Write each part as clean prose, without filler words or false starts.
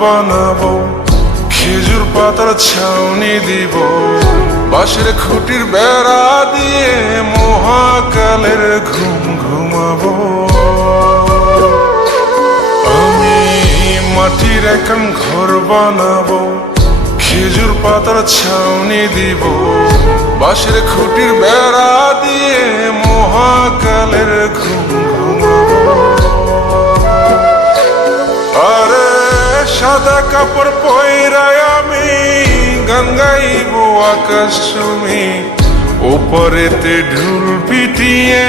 বানাবো, খেজুর পাতার ছাউনি দিব, বাঁশের খুঁটির বেড়া দিয়ে মহাকালের ঘুম ঘুমাবো। আমি মাটির এখন ঘর বানাবো, খেজুর পাতার ছাউনি দিব, বাঁশের খুঁটির বেড়া দিয়ে মহাকালের ঘুম ঘুমাবো। আরে সাদা কাপড় পয়রায় আমি গান গাইব আকাশ চুমি, ওপরেতে ঢুল পিটিয়ে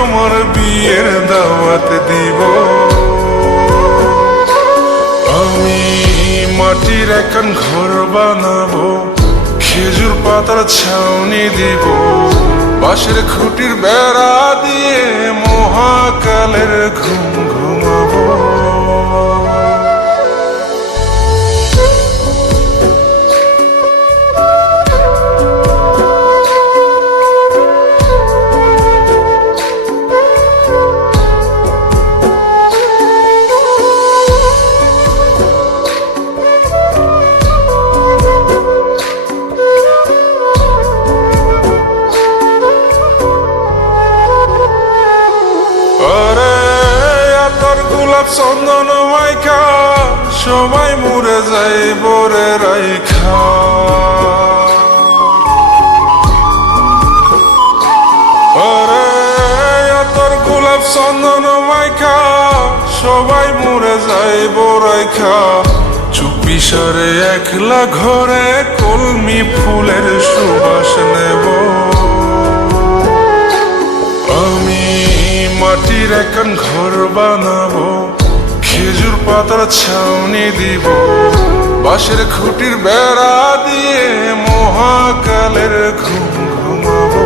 আমার বিয়ের দাওয়াত দিব। আমি মাটির এখন ঘর বানাবো, খেজুর পাতার ছাউনি দিব, বাঁশের খুঁটির বেড়া দিয়ে মহাকালের ঘুম ঘুমাবো। চন্দন মাইকা সবাই মরে যাই বরে রাইখা, আরে তোর গোলাপ চন্দন মাইকা সবাই মরে যাই বরাইখা, চুপি সারে একলা ঘরে কলমি ফুলের সুবাস নেব। আমি মাটির এখন ঘর বানাবো, খেজুর পাতার ছাউনি দিব, বাঁশের খুঁটির বেড়া দিয়ে মহাকালের ঘুম ঘুমাবো।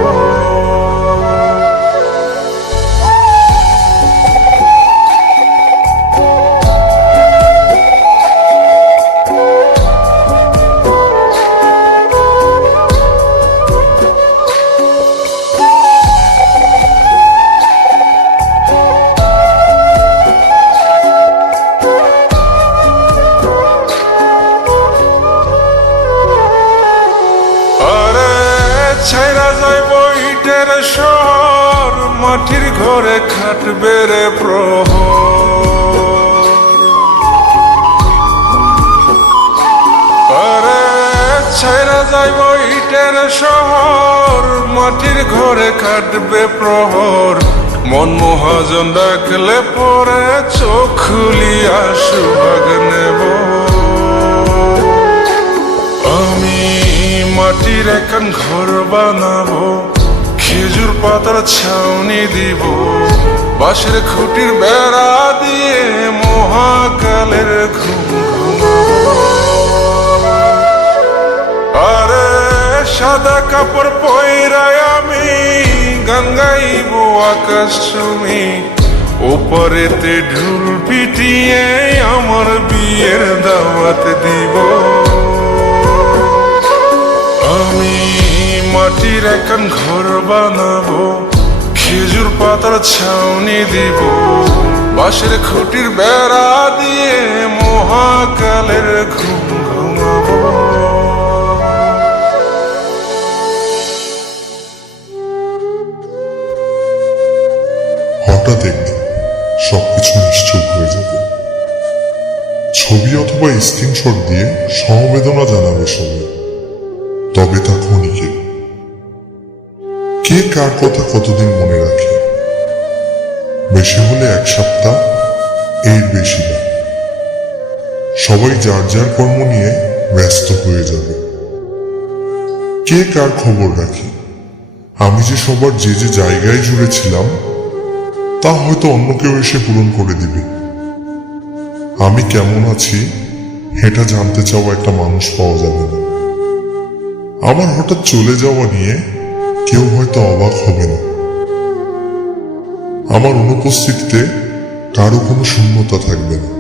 ছাইরা যাইব ইটের শহর, মাটির ঘরে খাটবে রে প্রহর। আরে ছাইরা যাইব ইটের শহর, মাটির ঘরে খাটবে প্রহর। মন মহাজন ডাকলে পরে চোখ খুলিয়া সুভাগ নেব। আমি মাটির এখন ঘর বানাবো, খেজুর পাতার ছাউনি দিব, বাঁশের খুঁটির বেড়া দিয়ে মহাকালের ঘুম ঘুমাবো। আরে সাদা কাপড় পয়রায় আমি গান গাইব আকাশ চুমি, ওপরেতে ঢুল পিটিয়ে আমার বিয়ের দাওয়াত দিব। আমি মাটির এখন ঘর বানাবো, খেজুর পাতার ছাউনি দিব, বাঁশের খুঁটির বেড়া দিয়ে মহাকালের ঘুম ঘুমাবো। হঠাৎ একদিন সবকিছু নিশ্চুপ হয়ে যাবে। ছবি অথবা স্ক্রিনশট দিয়ে সমবেদনা জানাবে সবাই, তবে তা ক্ষণিকের। কে কার কথা কতদিন মনে রাখে, বেশি হলে এক সপ্তাহ, এর বেশি না। সবাই যার যার কর্ম নিয়ে ব্যস্ত হয়ে যাবে। কে কার খবর রাখে, আমি যে সবার যে যে জায়গায় জুড়ে ছিলাম তা হয়তো অন্য কেউ এসে পূরণ করে দিবে। আমি কেমন আছি এটা জানতে চাওয়া একটা মানুষ পাওয়া যাবে না। আমার হঠাৎ চলে যাওয়া নিয়ে কেউ হয়তো অবাক হবে না। আমার অনুপস্থিতিতে কারো কোনো শূন্যতা থাকবে না।